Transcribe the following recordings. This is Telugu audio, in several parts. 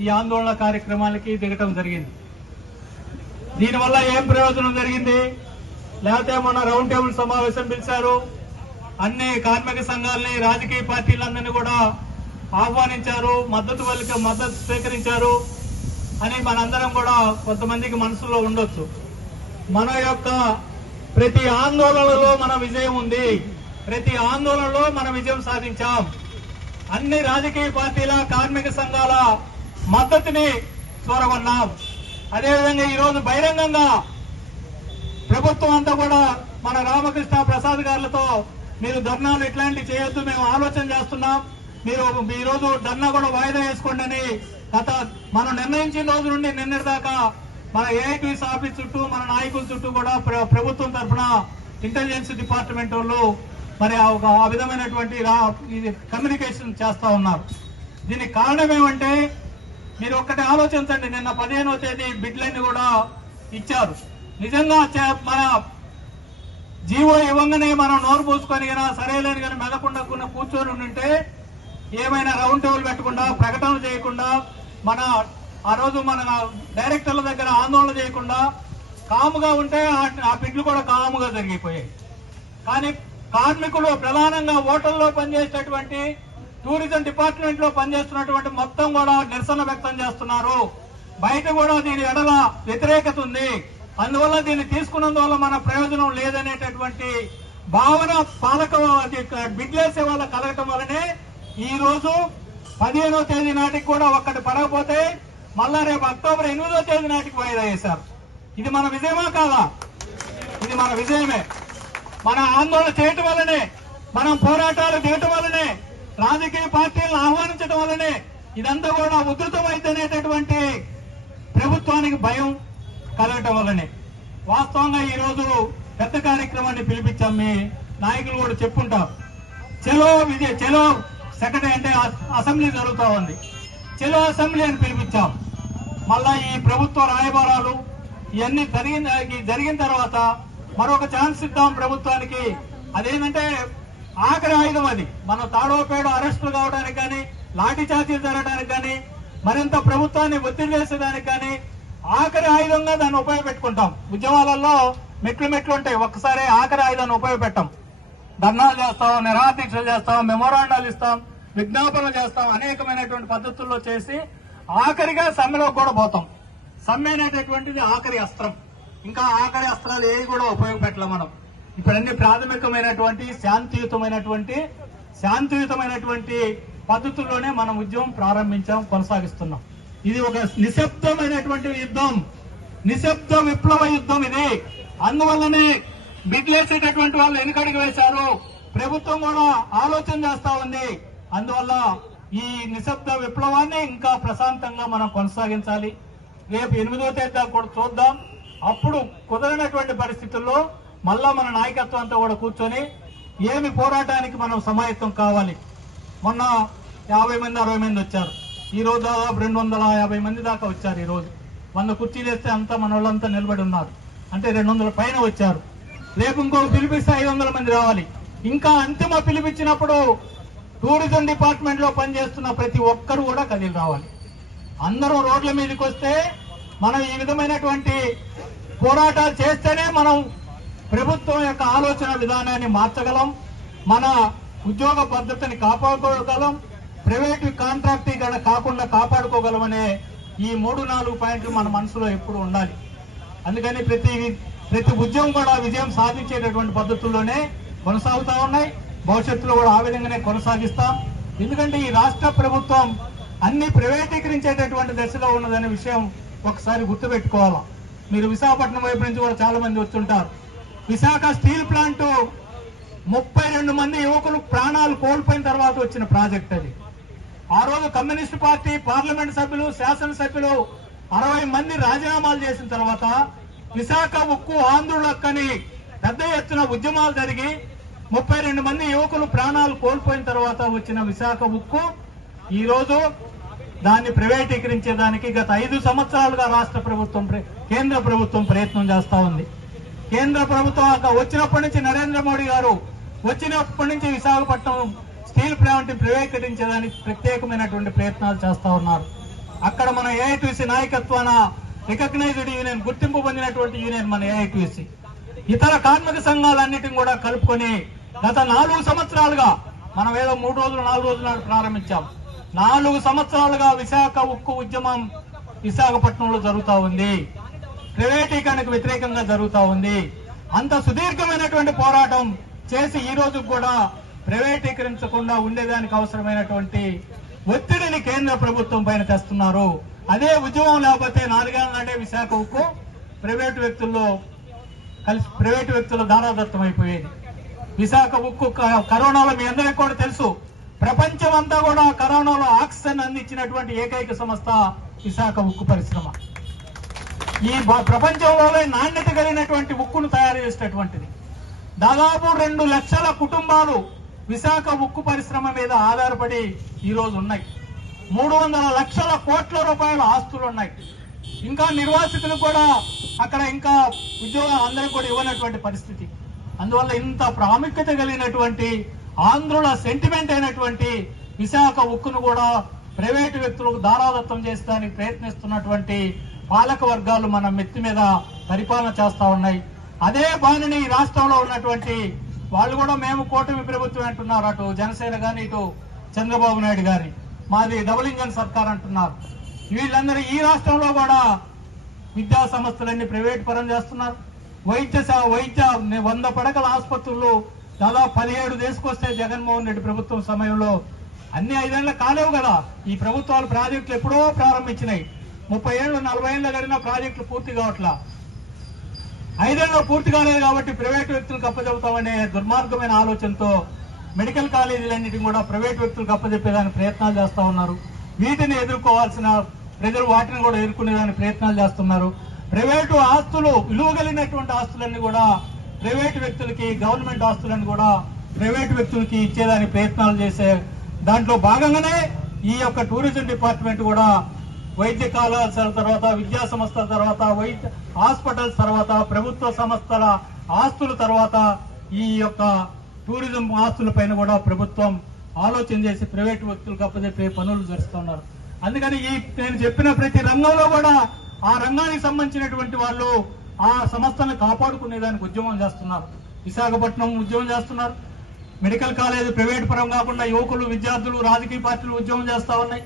ఈ ఆందోళన కార్యక్రమాలకి దిగటం జరిగింది. దీనివల్ల ఏం ప్రయోజనం జరిగింది? లేకపోతే మొన్న రౌండ్ టేబుల్ సమావేశం పిలిచారు. అన్ని కార్మిక సంఘాలని రాజకీయ పార్టీలందరినీ కూడా ఆహ్వానించారు. మద్దతు వాళ్ళకి మద్దతు స్వీకరించారు అని మనందరం కూడా కొంతమందికి మనసులో ఉండొచ్చు. మన యొక్క ప్రతి ఆందోళనలో మన విజయం ఉంది. ప్రతి ఆందోళనలో మన విజయం సాధించాం. అన్ని రాజకీయ పార్టీల కార్మిక సంఘాల మద్దతుని చూరగొన్నాం అదేవిధంగా ఈరోజు బహిరంగంగా ప్రభుత్వం అంతా కూడా మన రామకృష్ణ ప్రసాద్ గారులతో మీరు ధర్నాలు ఇట్లాంటివి చేయొద్దు మేము ఆలోచన చేస్తున్నాం. మీరు ఈరోజు రోజు ధర్నా కూడా వాయిదా వేసుకోండి అని గత మనం నిర్ణయించిన రోజు నుండి నిన్నటి దాకా మన ఏఐటీసీ ఆఫీస్ చుట్టూ మన నాయకుల చుట్టూ కూడా ప్రభుత్వం తరఫున ఇంటెలిజెన్స్ డిపార్ట్మెంట్ వాళ్ళు మరి ఒక ఆ విధమైనటువంటి కమ్యూనికేషన్ చేస్తా ఉన్నారు. దీనికి కారణం ఏమంటే మీరు ఒక్కటి ఆలోచించండి నిన్న పదిహేనో తేదీ బిడ్లన్నీ కూడా ఇచ్చారు. నిజంగా మన జీవో ఇవ్వంగానే మనం నోరు పోసుకొని కానీ సరేలేని కానీ మెదకుండా కొన్ని కూర్చొని ఉంటే ఏమైనా రౌండ్ టేబుల్ పెట్టకుండా ప్రకటన చేయకుండా మన ఆ రోజు మన డైరెక్టర్ల దగ్గర ఆందోళన చేయకుండా కాముగా ఉంటే ఆ- ఆ కూడా కాముగా జరిగిపోయాయి. కానీ కార్మికులు ప్రధానంగా హోటల్లో పనిచేసేటటువంటి టూరిజం డిపార్ట్మెంట్లో పనిచేస్తున్నటువంటి మొత్తం కూడా నిరసన వ్యక్తం చేస్తున్నారు. బయట కూడా దీని ఎడల వ్యతిరేకత ఉంది. అందువల్ల దీన్ని తీసుకున్నందువల్ల మన ప్రయోజనం లేదనేటటువంటి భావన పాలక బిడ్లేసే వాళ్ళ కలగటం వల్లనే ఈ రోజు పదిహేనో తేదీ నాటికి కూడా ఒక్కటి పడకపోతే మళ్ళా రేపు అక్టోబర్ ఎనిమిదో తేదీ నాటికి వాయిదా వేశారు ఇది మన విజయమా కాదా? ఇది మన విజయమే. మన ఆందోళన చేయటం వల్లనే మనం పోరాటాలు చేయటం వల్లనే రాజకీయ పార్టీలను ఆహ్వానించడం వల్లనే ఇదంతా కూడా ఉధృతమైతేనేటటువంటి ప్రభుత్వానికి భయం కలగటం వల్లనే. వాస్తవంగా ఈరోజు పెద్ద కార్యక్రమాన్ని పిలిపించాం మీ నాయకులు కూడా చెప్పుంటారు. చెలో విజయ్ చెలో సెక్రటరీ అంటే అసెంబ్లీ జరుగుతూ ఉంది. చెలో అసెంబ్లీ అని పిలిపించాం. మళ్ళా ఈ ప్రభుత్వ రాయబారాలు ఇవన్నీ జరిగిన జరిగిన తర్వాత మరొక ఛాన్స్ ఇద్దాం ప్రభుత్వానికి. అదేంటంటే ఆఖరి ఆయుధం అది. మన తాడోపేడు అరెస్టులు కావడానికి కానీ లాఠీ చార్జీలు జరగడానికి కానీ మరింత ప్రభుత్వాన్ని ఒత్తిడి చేసేదానికి కానీ ఆఖరి ఆయుధంగా దాన్ని ఉపయోగపెట్టుకుంటాం. ఉద్యమాలలో మెట్లు మెట్లు ఉంటాయి. ఒక్కసారి ఆఖరి ఆయుధాన్ని ఉపయోగపెట్టాం. ధర్నాలు చేస్తాం నిరాదీక్షలు చేస్తాం మెమోరాండాలు ఇస్తాం విజ్ఞాపనలు చేస్తాం అనేకమైనటువంటి పద్ధతుల్లో చేసి ఆఖరిగా సమ్మెలో కూడా పోతాం. సమ్మె అనేటటువంటిది ఆఖరి అస్త్రం. ఇంకా ఆఖరి అస్త్రాలు ఏవి కూడా ఉపయోగపెట్టలేం మనం. ఇప్పుడన్నీ ప్రాథమికమైనటువంటి శాంతియుతమైనటువంటి శాంతియుతమైనటువంటి పద్ధతుల్లోనే మనం ఉద్యమం ప్రారంభించాం కొనసాగిస్తున్నాం. ఇది ఒక నిశ్శబ్దమైనటువంటి యుద్ధం. నిశ్శబ్ద విప్లవ యుద్ధం ఇది. అందువల్లనే బిడ్లేసేటటువంటి వాళ్ళు వెనుకడికి వేశారు. ప్రభుత్వం కూడా ఆలోచన చేస్తా ఉంది. అందువల్ల ఈ నిశ్శబ్ద విప్లవాన్ని ఇంకా ప్రశాంతంగా మనం కొనసాగించాలి. రేపు ఎనిమిదో తేదీ కూడా చూద్దాం. అప్పుడు కుదరనటువంటి పరిస్థితుల్లో మళ్ళా మన నాయకత్వం అంతా కూడా కూర్చొని ఏమి పోరాటానికి మనం సమాయత్తం కావాలి? మొన్న యాభై మంది అరవై మంది వచ్చారు. ఈ రోజు దాదాపు రెండు వందల యాభై మంది దాకా వచ్చారు ఈ రోజు. వంద కుర్చీలు వేస్తే అంతా మన వాళ్ళంతా నిలబడి ఉన్నారు. అంటే రెండు వందల పైన వచ్చారు. రేపు ఇంకొక పిలిపిస్తే ఐదు వందల మంది రావాలి. ఇంకా అంతిమ పిలిపించినప్పుడు టూరిజం డిపార్ట్మెంట్లో పనిచేస్తున్న ప్రతి ఒక్కరు కూడా కదిలి రావాలి. అందరూ రోడ్ల మీదకి వస్తే మనం ఈ విధమైనటువంటి పోరాటాలు చేస్తేనే మనం ప్రభుత్వం యొక్క ఆలోచన విధానాన్ని మార్చగలం మన ఉద్యోగ పద్ధతిని కాపాడుకోగలం ప్రైవేట్ కాంట్రాక్టీకరణ కాకుండా కాపాడుకోగలమనే ఈ మూడు నాలుగు పాయింట్లు మన మనసులో ఎప్పుడు ఉండాలి. అందుకని ప్రతి ప్రతి ఉద్యమం కూడా విజయం సాధించేటటువంటి పద్ధతుల్లోనే కొనసాగుతా ఉన్నాయి. భవిష్యత్తులో కూడా ఆ విధంగానే కొనసాగిస్తాం. ఎందుకంటే ఈ రాష్ట్ర ప్రభుత్వం అన్ని ప్రైవేటీకరించేటటువంటి దశలో ఉన్నదనే విషయం ఒకసారి గుర్తుపెట్టుకోవాలా. మీరు విశాఖపట్నం వైపు నుంచి కూడా చాలా మంది వస్తుంటారు. విశాఖ స్టీల్ ప్లాంట్ ముప్పై రెండు మంది యువకులు ప్రాణాలు కోల్పోయిన తర్వాత వచ్చిన ప్రాజెక్ట్ అది. ఆ రోజు కమ్యూనిస్ట్ పార్టీ పార్లమెంట్ సభ్యులు శాసనసభ్యులు అరవై మంది రాజీనామాలు చేసిన తర్వాత విశాఖ ఉక్కు ఆంధ్రులక్కని పెద్ద ఎత్తున ఉద్యమాలు జరిగి ముప్పై రెండు మంది యువకులు ప్రాణాలు కోల్పోయిన తర్వాత వచ్చిన విశాఖ ఉక్కు ఈరోజు దాన్ని ప్రైవేటీకరించేదానికి గత ఐదు సంవత్సరాలుగా రాష్ట్ర ప్రభుత్వం ప్ర- కేంద్ర ప్రభుత్వం ప్రయత్నం చేస్తా ఉంది. కేంద్ర ప్రభుత్వం అక్క- వచ్చినప్పటి నుంచి నరేంద్ర మోడీ గారు వచ్చినప్పటి నుంచి విశాఖపట్నం స్టీల్ ప్లాంట్ ప్రైవేటీకరించేదానికి ప్రత్యేకమైనటువంటి ప్రయత్నాలు చేస్తా ఉన్నారు. అక్కడ మన ఏఐటీసీ నాయకత్వాన రికగ్నైజ్డ్ యూనియన్ గుర్తింపు పొందినటువంటి యూనియన్ మన ఏఐటీసీ ఇతర కార్మిక సంఘాలన్నిటిని కూడా కలుపుకొని గత నాలుగు సంవత్సరాలుగా మనం ఏదో మూడు రోజులు నాలుగు రోజులు నాడు ప్రారంభించాం. నాలుగు సంవత్సరాలుగా విశాఖ ఉక్కు ఉద్యమం విశాఖపట్నంలో జరుగుతూ ఉంది. ప్రైవేటీకరణకు వ్యతిరేకంగా జరుగుతా ఉంది. అంత సుదీర్ఘమైనటువంటి పోరాటం చేసి ఈ రోజు కూడా ప్రైవేటీకరించకుండా ఉండేదానికి అవసరమైనటువంటి ఒత్తిడిని కేంద్ర ప్రభుత్వం పైన తెస్తున్నారు. అదే ఉద్యమం లేకపోతే నాలుగేళ్ళ నాడే విశాఖ ఉక్కు ప్రైవేటు వ్యక్తుల్లో కలిసి ప్రైవేటు వ్యక్తుల దారాదత్తం అయిపోయేది. విశాఖ ఉక్కు కరోనాలో మీ అందరికీ కూడా తెలుసు. ప్రపంచం అంతా కూడా కరోనాలో ఆక్సిజన్ అందించినటువంటి ఏకైక సంస్థ విశాఖ ఉక్కు పరిశ్రమ. ఈ ప్రపంచంలోనే నాణ్యత కలిగినటువంటి ఉక్కును తయారు చేసేటటువంటిది. దాదాపు రెండు లక్షల కుటుంబాలు విశాఖ ఉక్కు పరిశ్రమ మీద ఆధారపడి ఈరోజు ఉన్నాయి. మూడు వందల లక్షల కోట్ల రూపాయల ఆస్తులు ఉన్నాయి. ఇంకా నిర్వాసితులకు కూడా అక్కడ ఇంకా ఉద్యోగాలు అందరికి కూడా ఇవ్వనటువంటి పరిస్థితి. అందువల్ల ఇంత ప్రాముఖ్యత కలిగినటువంటి ఆంధ్రుల సెంటిమెంట్ అయినటువంటి విశాఖ ఉక్కును కూడా ప్రైవేటు వ్యక్తులకు దారాదత్తం చేస్తానికి ప్రయత్నిస్తున్నటువంటి పాలక వర్గాలు మన మెత్తి మీద పరిపాలన చేస్తా ఉన్నాయి. అదే బాణిని ఈ రాష్ట్రంలో ఉన్నటువంటి వాళ్ళు కూడా మేము కూటమి ప్రభుత్వం అంటున్నారు. అటు జనసేన గాని ఇటు చంద్రబాబు నాయుడు గారి మాది డబుల్ ఇంజన్ సర్కార్ అంటున్నారు. వీళ్ళందరూ ఈ రాష్ట్రంలో కూడా విద్యా సంస్థలన్నీ ప్రైవేట్ పరం చేస్తున్నారు. వైద్య వైద్య వంద పడకల ఆసుపత్రులు దాదాపు పదిహేడు తీసుకొస్తే జగన్మోహన్ రెడ్డి ప్రభుత్వం సమయంలో అన్ని ఐదేళ్ళ కాలేవు కదా. ఈ ప్రభుత్వాలు ప్రాజెక్టులు ఎప్పుడో ప్రారంభించినాయి. ముప్పై ఏళ్ళు నలభై ఏళ్ళు గడిన ప్రాజెక్టులు పూర్తి కావట్లా? ఐదేళ్ళు పూర్తి కాలేదు కాబట్టి ప్రైవేట్ వ్యక్తులకు అప్పచెబుతామనే దుర్మార్గమైన ఆలోచనతో మెడికల్ కాలేజీలన్నిటిని కూడా ప్రైవేట్ వ్యక్తులకు అప్పచెప్పేదానికి ప్రయత్నాలు చేస్తూ ఉన్నారు. వీటిని ఎదుర్కోవాల్సిన ప్రజలు వాటిని కూడా ఎదుర్కొనేదానికి ప్రయత్నాలు చేస్తున్నారు. ప్రైవేటు ఆస్తులు విలువ కలిగినటువంటి ఆస్తులన్నీ కూడా ప్రైవేటు వ్యక్తులకి గవర్నమెంట్ ఆస్తులను కూడా ప్రైవేటు వ్యక్తులకి ఇచ్చేదానికి ప్రయత్నాలు చేసే దాంట్లో భాగంగానే ఈ యొక్క టూరిజం డిపార్ట్మెంట్ కూడా వైద్య కళాశాల తర్వాత విద్యా సంస్థల తర్వాత వైద్య హాస్పిటల్స్ తర్వాత ప్రభుత్వ సంస్థల ఆస్తుల తర్వాత ఈ యొక్క టూరిజం ఆస్తుల పైన కూడా ప్రభుత్వం ఆలోచన చేసి ప్రైవేట్ వ్యక్తులకు అప్పచెప్పే పనులు జరుస్తున్నారు. అందుకని ఈ నేను చెప్పిన ప్రతి రంగంలో కూడా ఆ రంగానికి సంబంధించినటువంటి వాళ్ళు ఆ సంస్థలను కాపాడుకునేదానికి ఉద్యమం చేస్తున్నారు. విశాఖపట్నం ఉద్యమం చేస్తున్నారు. మెడికల్ కాలేజ్ ప్రైవేట్ పరం కాకుండా యువకులు విద్యార్థులు రాజకీయ పార్టీలు ఉద్యమం చేస్తా ఉన్నాయి.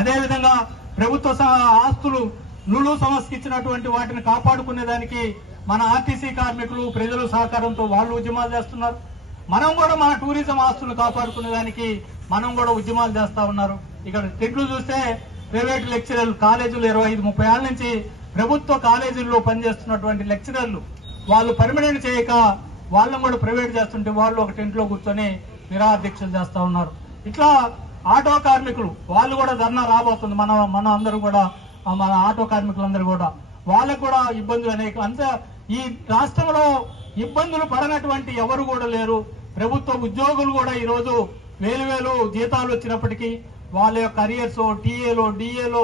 అదేవిధంగా ప్రభుత్వ ఆస్తులు లులు సంస్థకి ఇచ్చినటువంటి వాటిని కాపాడుకునేదానికి మన ఆర్టీసీ కార్మికులు ప్రజలు సహకారంతో వాళ్ళు ఉద్యమాలు చేస్తున్నారు. మనం కూడా మన టూరిజం ఆస్తులు కాపాడుకునేదానికి మనం కూడా ఉద్యమాలు చేస్తా ఉన్నారు. ఇక్కడ తెడ్లు చూస్తే ప్రైవేట్ లెక్చరర్లు కాలేజీలు ఇరవై ఐదు ముప్పై ఏళ్ళ నుంచి ప్రభుత్వ కాలేజీల్లో పనిచేస్తున్నటువంటి లెక్చరర్లు వాళ్ళు పర్మనెంట్ చేయక వాళ్ళని కూడా ప్రైవేట్ చేస్తుంటే వాళ్ళు ఒక టెంట్లో కూర్చొని నిరాదీక్షలు చేస్తూ ఉన్నారు. ఇట్లా ఆటో కార్మికులు వాళ్ళు కూడా ధర్నా రాబోతుంది. మన మన అందరూ కూడా మన ఆటో కార్మికులందరూ కూడా. వాళ్ళకు కూడా ఇబ్బందులు అనేక. అంత ఈ రాష్ట్రంలో ఇబ్బందులు పడనటువంటి ఎవరు కూడా లేరు. ప్రభుత్వ ఉద్యోగులు కూడా ఈరోజు వేలు వేలు జీతాలు వచ్చినప్పటికీ వాళ్ళ యొక్క కరియర్స్ టీఏలో డిఏలో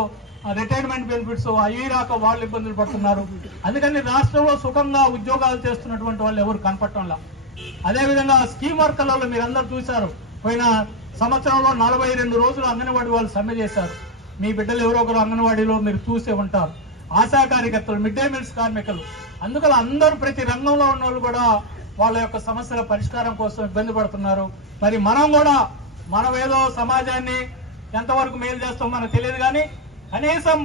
రిటైర్మెంట్ బెనిఫిట్స్ అవి రాక వాళ్ళు ఇబ్బందులు పడుతున్నారు. అందుకని రాష్ట్రంలో సుఖంగా ఉద్యోగాలు చేస్తున్నటువంటి వాళ్ళు ఎవరు కనపడటంలా. అదేవిధంగా స్కీమ్ వర్కర్లలో మీరు అందరు చూశారు పోయిన సంవత్సరంలో నలభై రెండు రోజులు అంగన్వాడీ వాళ్ళు సమ్మె చేశారు. మీ బిడ్డలు ఎవరో ఒకరు అంగన్వాడీలో మీరు చూసే ఉంటారు. ఆశా కార్యకర్తలు మిడ్ డే మీల్స్ కార్మికులు. అందుకని అందరూ ప్రతి రంగంలో ఉన్న వాళ్ళు కూడా వాళ్ళ యొక్క సమస్యల పరిష్కారం కోసం ఇబ్బంది పడుతున్నారు. మరి మనం కూడా మనం ఏదో సమాజాన్ని ఎంతవరకు మేలు చేస్తాం మనకు తెలియదు కానీ కనీసం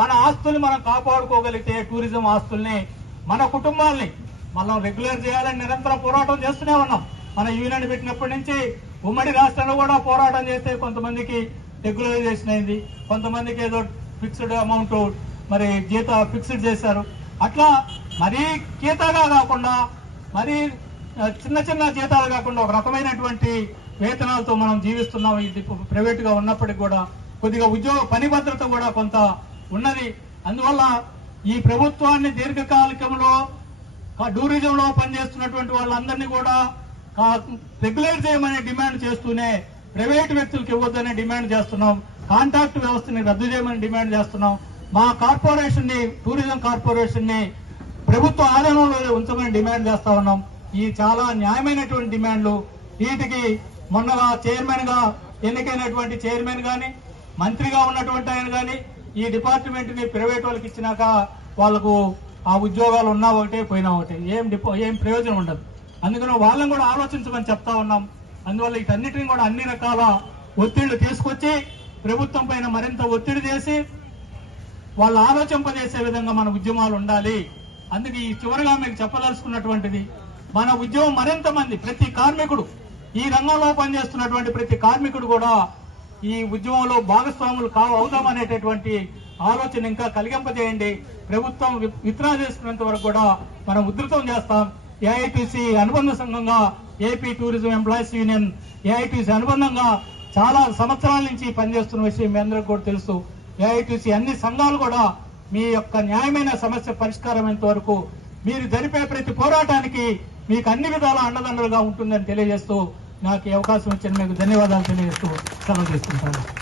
మన ఆస్తుల్ని మనం కాపాడుకోగలిగితే టూరిజం ఆస్తుల్ని మన కుటుంబాల్ని మనం రెగ్యులర్ చేయాలని నిరంతరం పోరాటం చేస్తూనే ఉన్నాం. మన యూనియన్ పెట్టినప్పటి నుంచి ఉమ్మడి రాష్ట్రంలో కూడా పోరాటం చేస్తే కొంతమందికి రెగ్యులరైజేషన్ అయింది కొంతమందికి ఏదో ఫిక్స్డ్ అమౌంట్ మరి జీత ఫిక్స్డ్ చేశారు. అట్లా మరీ గీతగా కాకుండా మరీ చిన్న చిన్న జీతాలు కాకుండా ఒక రకమైనటువంటి వేతనాలతో మనం జీవిస్తున్నాం. ఇది ప్రైవేట్గా ఉన్నప్పటికి కూడా కొద్దిగా ఉద్యోగ పని భద్రత కూడా కొంత ఉన్నది. అందువల్ల ఈ ప్రభుత్వాన్ని దీర్ఘకాలికంలో టూరిజంలో పనిచేస్తున్నటువంటి వాళ్ళందరినీ కూడా రెగ్యులేట్ చేయమని డిమాండ్ చేస్తూనే ప్రైవేట్ వ్యక్తులకు ఇవ్వద్దనే డిమాండ్ చేస్తున్నాం. కాంట్రాక్ట్ వ్యవస్థని రద్దు చేయమని డిమాండ్ చేస్తున్నాం. మా కార్పొరేషన్ని టూరిజం కార్పొరేషన్ని ప్రభుత్వ ఆధీనంలో ఉంచమని డిమాండ్ చేస్తా ఉన్నాం. ఈ చాలా న్యాయమైనటువంటి డిమాండ్లు. వీటికి మొన్నగా చైర్మన్గా ఎన్నికైనటువంటి చైర్మన్ గాని మంత్రిగా ఉన్నటువంటి ఆయన గాని ఈ డిపార్ట్మెంట్ని ప్రైవేట్ వాళ్ళకి ఇచ్చినాక వాళ్ళకు ఆ ఉద్యోగాలు ఉన్నా ఒకటే పోయినా ఒకటే. ఏం డిపో ఏం ప్రయోజనం ఉండదు. అందుకని వాళ్ళని కూడా ఆలోచించమని చెప్తా ఉన్నాం. అందువల్ల వీటన్నిటిని కూడా అన్ని రకాల ఒత్తిళ్ళు తీసుకొచ్చి ప్రభుత్వం పైన మరింత ఒత్తిడి చేసి వాళ్ళు ఆలోచింపజేసే విధంగా మన ఉద్యమాలు ఉండాలి. అందుకే ఈ చివరిగా మీకు చెప్పదలుచుకున్నటువంటిది మన ఉద్యమం మరింత మంది ప్రతి కార్మికుడు ఈ రంగంలో పనిచేస్తున్నటువంటి ప్రతి కార్మికుడు కూడా ఈ ఉద్యమంలో భాగస్వాములు కావు అవుదామనేటటువంటి ఆలోచన ఇంకా కలిగింపజేయండి. ప్రభుత్వం వి- విత్డ్రా చేసుకునేంత వరకు కూడా మనం ఉధృతం చేస్తాం. ఏఐటీసీ అనుబంధ సంఘంగా AP tourism employees union AITC అనుబంధంగా చాలా సంవత్సరాల నుంచి పనిచేస్తున్న విషయం మీ అందరికి కూడా తెలుసు. ఏఐటీసీ అన్ని సంఘాలు కూడా మీ యొక్క న్యాయమైన సమస్య పరిష్కారమైనంత వరకు మీరు జరిపే ప్రతి పోరాటానికి మీకు అన్ని విధాల అండదండలుగా ఉంటుందని తెలియజేస్తూ నాకు అవకాశం ఇచ్చిన మీకు ధన్యవాదాలు తెలియజేస్తూ సెలవు తీసుకుంటాను